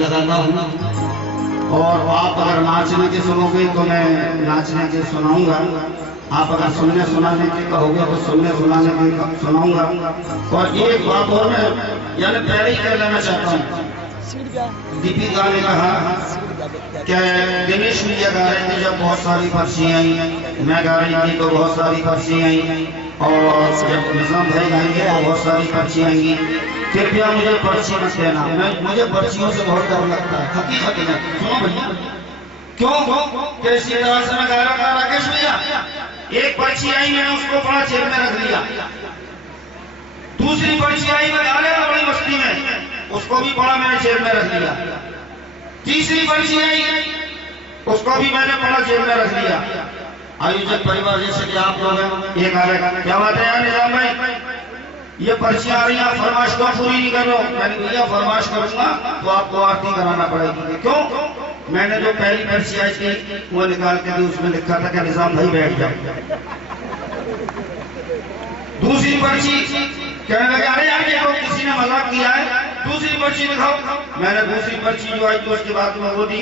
लगाता हूँ और आप अगर नाचने के सुनोगे तो मैं नाचने के सुनाऊंगा, आप अगर सुनने सुनाने के कहोगे तो सुनने सुनाने के सुनाऊंगा। और एक बात और मैं यानी पहले ही कह लेना चाहता हूँ, दीपिका ने कहा कि दिनेश भैया गा रहे थे जब बहुत सारी पर्ची आई, मैं गा रही थी तो बहुत सारी पर्ची आई, और जब निजाम भाई गाएंगे तो बहुत सारी पर्ची आएंगी। कृपया मुझे पर्ची मत देना, मुझे पर्चियों से बहुत डर लगता है। हकीकत में सुनो भैया, क्यों कैसी तरह से मैं गा रहा था राकेश भैया, एक पर्ची आई मैंने उसको बड़ा जेब में रख लिया, दूसरी पर्ची आई मैं गा रहा बड़ी मस्ती में, उसको भी बड़ा मैंने जेब में रख लिया, तीसरी पर्ची आई उसको भी मैंने बड़ा जेब में रख लिया। आयोजक परिवार जैसे कि आप लोग हैं, ये गा रहे क्या बात है यार निजाम भाई, ये पर्चियां आ रही हैं, फरमाइश तो पूरी नहीं कर रहा हूं। मैंने भैया फरमाइश करूंगा तो आपको आरती कराना पड़ेगी। क्यों? मैंने जो पहली पर्ची आई थी वो निकाल के दी, उसमें लिखा था कि निजाम भाई बैठ जाओ। दूसरी पर्ची कहने लगे अरे यार देखो किसी ने मजाक किया है, दूसरी पर्ची दिखाओ। मैंने दूसरी पर्ची जो आई थी उसके बाद में वो दी,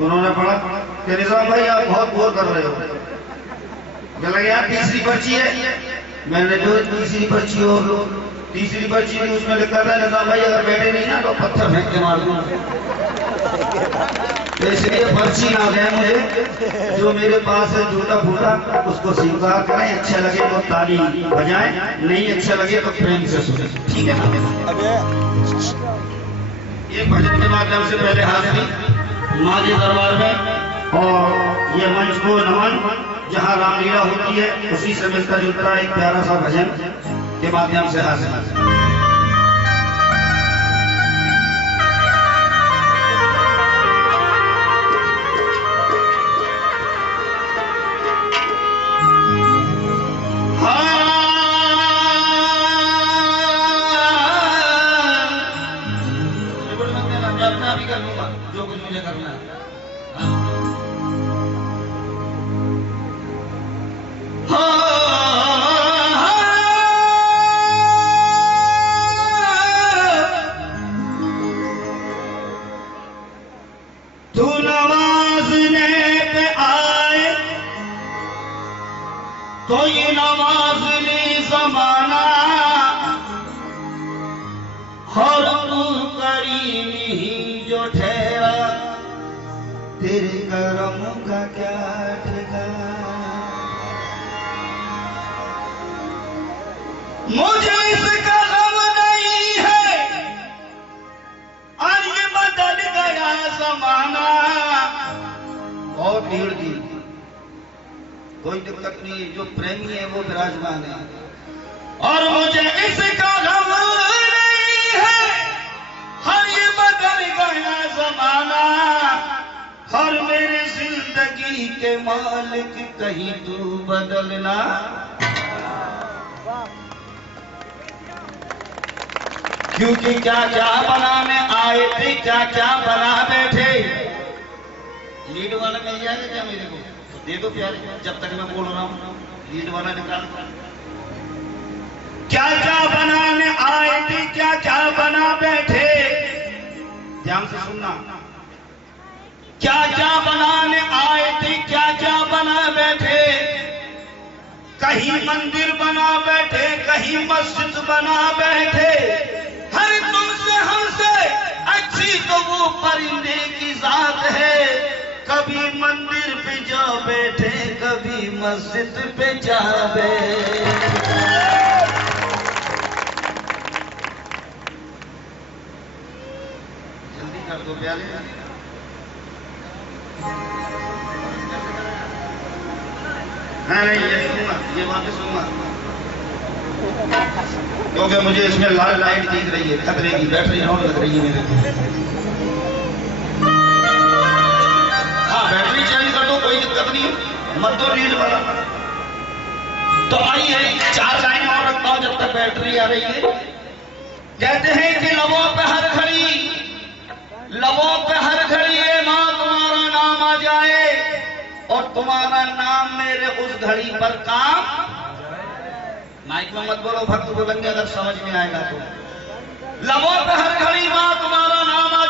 उन्होंने पढ़ा कि निजाम भाई आप बहुत बोर कर रहे हो। लगे यार तीसरी पर्ची है, मैंने जो तीसरी पर्ची हो तीसरी पर्ची थी उसमें लिखा था निजाम भाई अगर बैठे नहीं ना तो पत्थर फेंक के मार दूं। तो इसलिए पर्ची ना गए मुझे, जो मेरे पास है जूता फूटा उसको स्वीकार करें, अच्छा लगे तो ताली बजाएं, नहीं अच्छा लगे तो प्रेम से सुने, ठीक है ना। ये भजन के माध्यम से पहले हाजिरी माँ के दरबार में, और ये मंच को नमन जहाँ रामलीला होती है उसी से मिलता जुलता एक प्यारा सा भजन के माध्यम से हाजिर। जो कुछ मुझे करना है तू नवाज़ने पे आए तो ये नवाज़नी ज़माना, और तू करीम ही जो ठहरा तेरे करम का क्या ठिकाना। मुझे इसका गम नहीं है और ये बदल गया ज़माना। और भीड़ दी कोई दिक्कत नहीं, जो प्रेमी है वो विराजमान है। और मुझे इसका गम नहीं है और ये बदल गया ज़माना, और मेरी जिंदगी के मालिक कहीं तू बदलना। क्योंकि क्या क्या बनाने आए थे, क्या क्या बना बैठे। लीड वाला मिल जाएगा क्या मेरे को? तो दे दो प्यारे, जब तक मैं बोल रहा हूं लीड वाला निकाल। क्या क्या बनाने आए थे, क्या क्या बना बैठे, ध्यान से सुनना। क्या क्या बनाने आए थे, क्या क्या बना बैठे, कहीं मंदिर बना बैठे, कहीं मस्जिद बना बैठे। हर तुमसे हमसे अच्छी तो वो परिंदे की जात है। कभी मंदिर पे जा बैठे, कभी मस्जिद पे जा बैठे। जल्दी कर दो प्यारे। नहीं ये सुनूंगा, ये वापस सुनूंगा, क्योंकि मुझे इसमें लाल लाइट दिख रही है, खतरे की बैटरी ऑन लग रही है मेरे को। हाँ बैटरी चेंज कर दो, कोई दिक्कत नहीं है, मत दो लीड वाला। तो आइए 4 लाइन और रखता हूं जब तक बैटरी आ रही है। कहते हैं कि लबों पे हर घड़ी, लबों पे हर घड़ी माँ तुम्हारा नाम आ जाए, और तुम्हारा नाम मेरे उस घड़ी पर काम। माइक में मत बोलो, भक्त बोलेंगे अगर समझ में आएगा तो। लबों पे हर घड़ी माँ तुम्हारा नाम आ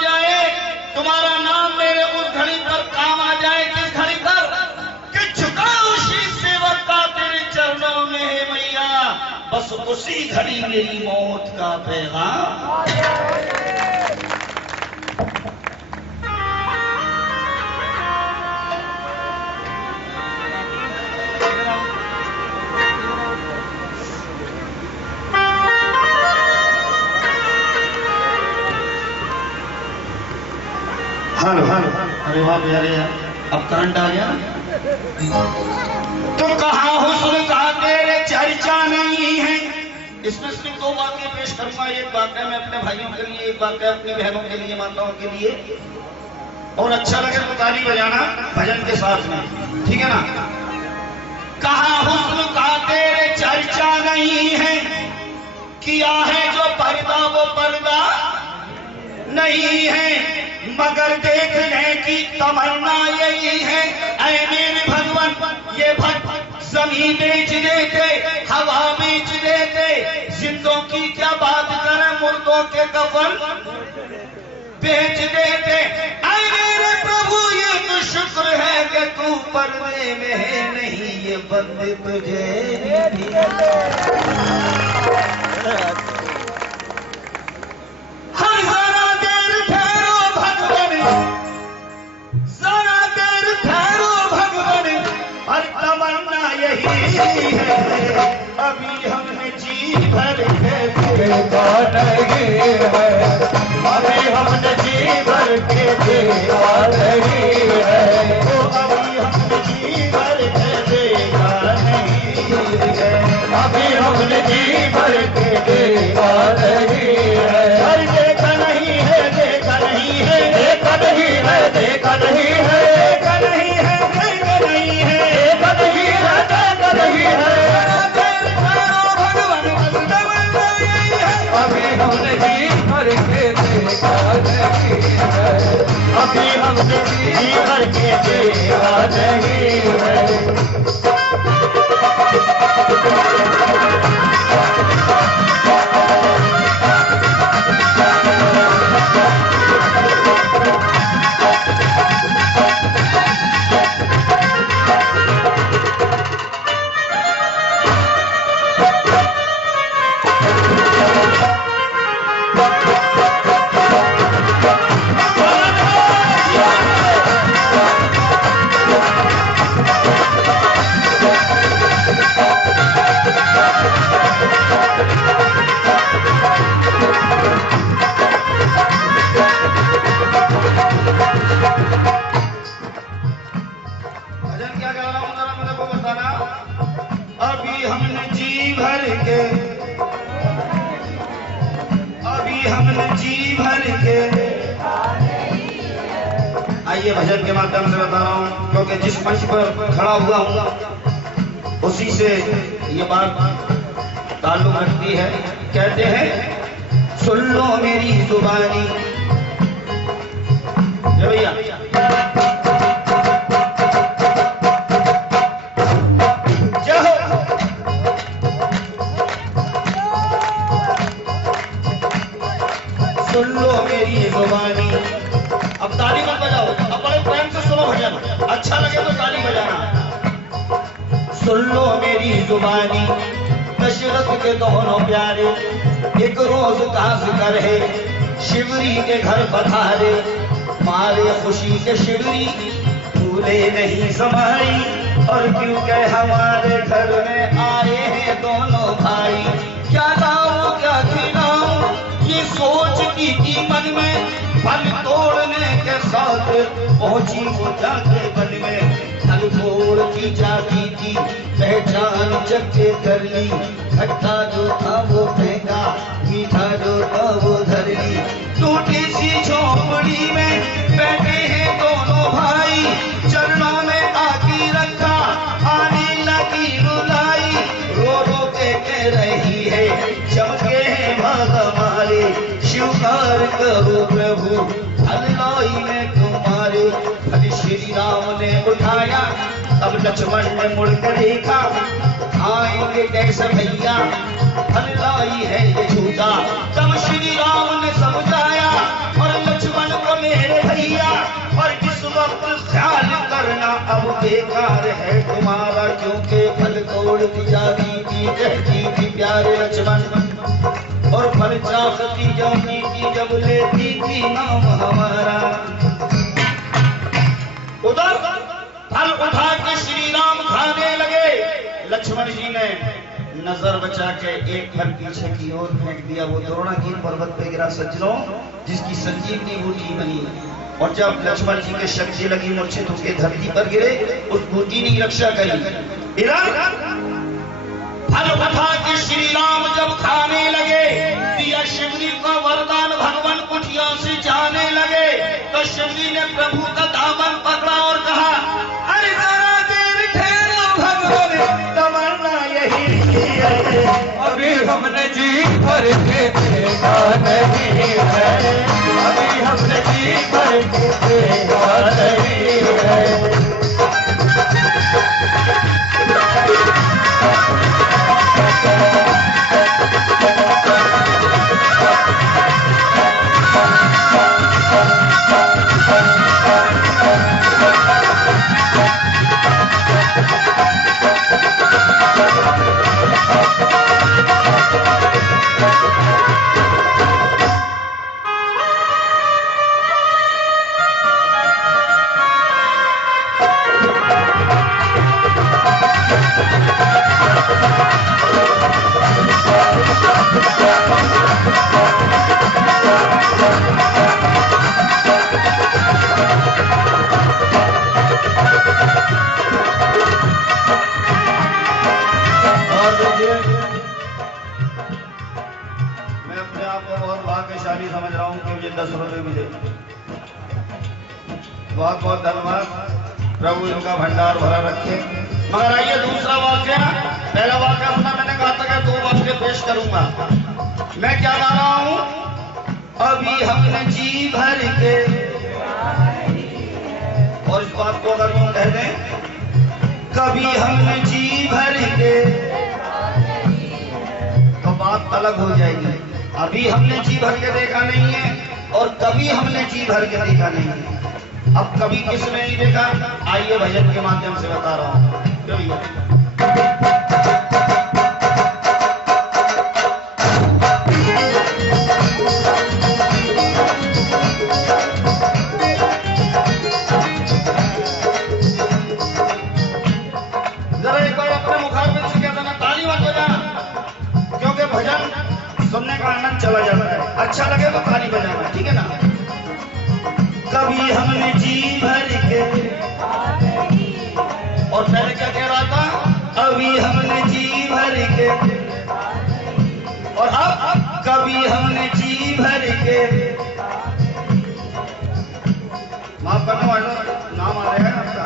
उसी घड़ी मेरी मौत का पैगाम। हेलो अरे वाह प्यारे, अब करंट आ गया। तो कहा हुस्न का तेरे चर्चा नहीं है। इसमें सिर्फ दो बातें पेश करूंगा, एक वाक़या मैं अपने भाइयों के लिए, एक वाक़या अपनी बहनों के लिए, माताओं के लिए। और अच्छा लगे तो ताली बजाना भजन के साथ में, ठीक है ना। कहा हुस्न का तेरे चर्चा नहीं है, किया है जो पर्दा वो पर्दा नहीं है, मगर देखने की तमन्ना यही है। ऐ मेरे भगवान ये भक्त जमीन बेच देते, हवा बेच देते, जिंदों की क्या बात करें, मुर्दों के कफन बेच देते। ऐ मेरे प्रभु ये तो शुक्र है कि तू पर्दे में है, नहीं ये बंदे तुझे हर जरा देर ठहरो भगवान, जरा देर ठहरो भगवान, और तमन्ना यही है, अभी हमने जी भर के देखा नहीं है, अभी हमने जी भर के देखा नहीं है, तो अभी हमने जी भर के देखा नहीं है, अभी हमने जी भर के देखा नहीं है। देखा नहीं है, देखा नहीं है, देखा नहीं है, देखा नहीं है, देखा नहीं है, देखा नहीं है, देखा नहीं है, देखा नहीं है, अभी हमने जी भर के देखा नहीं है, अभी हमने जी भर के देखा नहीं है। आइए भजन के माध्यम से बता रहा हूँ, क्योंकि जिस मंच पर खड़ा हुआ हूँ उसी से ये बात ताल्लुक रखती है। कहते हैं सुन लो मेरी जुबानी, भैया सुन लो मेरी जुबानी। अब ताली मत बजाओ, अब बड़े प्रेम से सुनो भजन, अच्छा लगे तो ताली बजाना। सुन लो मेरी जुबानी, दशरथ के दोनों प्यारे एक रोज काज करे, शिवरी के घर पधारे, मारे खुशी के शिवरी भूले नहीं समाई, और क्योंकि हमारे घर में आए हैं दोनों भाई। क्या लाऊं क्या खिलाऊं ये सोचती थी मन में, फल तोड़ने के साथ पहुंची वो जाके वन में। फल तोड़ की जाती थी पहचान चक्के कर ली, खट्टा जो था वो फेंका, मीठा जो था वो धर ली। टूटी सी झोपड़ी में बैठे हैं दोनों भाई, चरणों में आकी रखा, आने लगी रुलाई, रो रो के कह रही है चमके हैं भाग हमारे, शिवकार करो प्रभु भलाई में तुम्हारे। अभी श्री राम ने उठाया, अब लक्ष्मण ने मुड़ कर देखा, आएंगे कैसे भैया भलाई है ये झूठा। तब श्री राम ने समझाया और लक्ष्मण को मेरे भैया, और इस वक्त ख्याल करना अब बेकार है तुम्हारा, क्योंकि फल तोड़ती जाती थी, कहती थी प्यारे लक्ष्मण, और फल चाहती जाती थी जब लेती थी नाम हमारा। उधर फल उठा के श्री राम खाने लगे। लक्ष्मण जी ने नजर बचा के एक फल पीछे की ओर फेंक दिया। वो द्रोणागिरि पर्वत पे गिरा सज्जनों, जिसकी संजीवनी बूटी बनी। और जब लक्ष्मण जी के शक्ति लगी मूर्छित होकर धरती पर गिरे, उस बूटी ने रक्षा करी। फल उठा के श्री राम जब खाने लगे, दिया शिवजी को वरदान, भगवान कुटिया से जाने लगे। तो शिवजी ने प्रभु का दामन पकड़ा और कहा, अरे जरा देर ठहरो भगवान, तमन्ना यही है, अभी हमने जी भर के देखा नहीं है, अभी हमने जी भर के देखा नहीं है। समझ रहा हूं कि मुझे 10 रुपए मिले। बहुत बहुत धन्यवाद, प्रभु इनका भंडार भरा रखे। मगर आइए दूसरा वाक्य। पहला वाक्य सुना मैंने, कहा था कि 2 वाक्य पेश करूंगा। मैं क्या गा रहा हूं? अभी हमने जी भर के, और इस बात को अगर यूं कह दें, कभी हमने जी भर के, तो बात अलग हो जाएगी। अभी हमने जी भर के देखा नहीं है और कभी हमने जी भर के देखा नहीं है। अब कभी किसने नहीं देखा, आइए भजन के माध्यम से बता रहा हूं। क्यों भैया? जरा एक बार अपने मुखारबिन से कहता ना, ताली मत बजाना, क्योंकि भजन सुनने का आनंद चला जाता है। अच्छा लगे तो ताली बजाना, ठीक है ना? कभी हमने जी भर के, और पहले क्या कह रहा था? अभी हमने जी भर के, और अब कभी हमने जी भर के। माफ करने वालों, नाम आ रहा है आपका।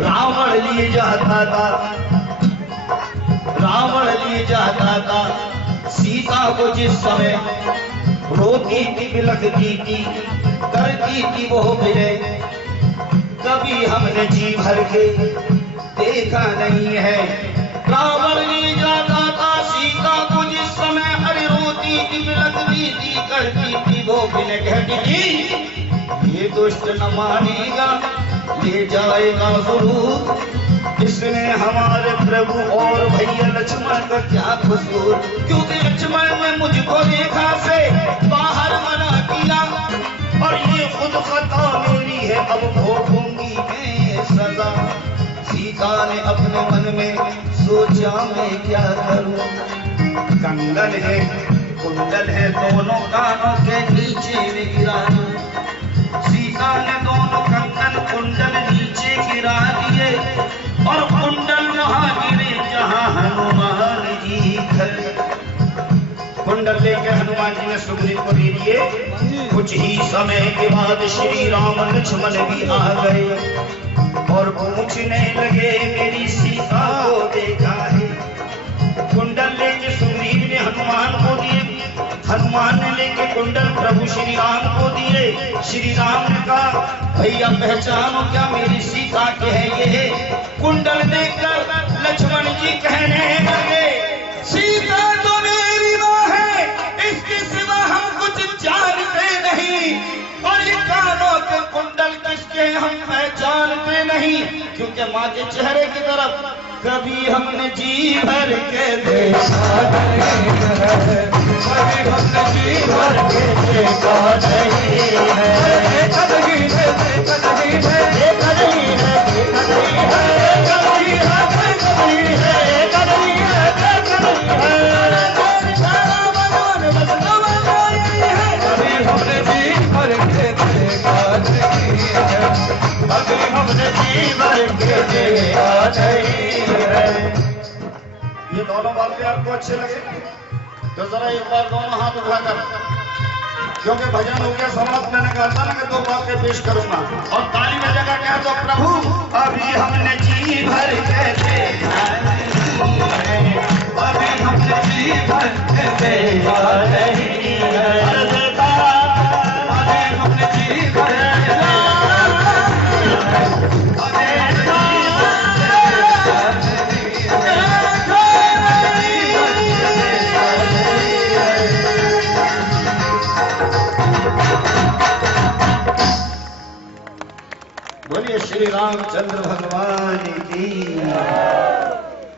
रावण लिए जाता था, रावण लिए जाता था सीता को, जिस समय रोती थी बिलखती थी, करती थी वो विजय, कभी हमने जी भर के देखा नहीं है। रावण लिए जाता था सीता को, जिस समय अरे रोती थी बिलखती थी, करती थी वो विजय, कहती थी ये दुष्ट न मानेगा, ले जाएगा जरूर, इसने हमारे प्रभु और भैया लक्ष्मण का क्या कसूर, क्योंकि लक्ष्मण ने मुझको देखा से बाहर मना किया, और ये खुद खता मेरी है, अब भोगूंगी मैं सजा। सीता ने अपने मन में सोचा मैं क्या करूं, कंगन है कुंडल है दोनों कानों के नीचे में गिरा दूं। सीता ने दोनों कंगन कुंडल नीचे गिरा दिए, और कुंडल वहां गिरे जहां हनुमान जी खड़े। कुंडल लेकर हनुमान जी ने सुग्रीव को दे दिए। कुछ ही समय के बाद श्री राम लक्ष्मण भी आ गए, और पूछने लगे मेरी सीता को देखा है। कुंडल लेके सुग्रीव ने हनुमान को दिए, हनुमान ने लेके कुंडल प्रभु श्री राम को दिए। श्री राम ने कहा भैया पहचानो क्या मेरी सीता के है ये। कुंडल देखकर लक्ष्मण जी कहने लगे सीता तो मेरी मां है, इसके सिवा हम कुछ जानते नहीं, और ये कानों के कुंडल किसके हम पहचान नहीं, क्योंकि माँ के चेहरे की तरफ कभी हमने जी भर के देखा नहीं है, कभी हमने जी भर के देखा नहीं है। देखा नहीं है, देखा नहीं है, देखा नहीं है, देखा नहीं है, देखा नहीं है, देखा नहीं है, देखा नहीं है, देखा नहीं है। कभी हमने जी भर के देखा नहीं है, कभी हमने जी भर के देखा नहीं है। ये दोनों बातें आपको अच्छे लगे तो जरा एक बार दोनों हाथ उठाकर, क्योंकि भजन हो गया समाप्त, मैंने कहा था ना कि दो बातें पेश करूंगा, और ताली में जगह क्या तो प्रभु अभी हमने जी भर के देखा नहीं है, अभी हमने जी भर के देखा नहीं है, अरे देखा, अभी हमने जी भर के देखा बोलिए श्री रामचंद्र भगवान की।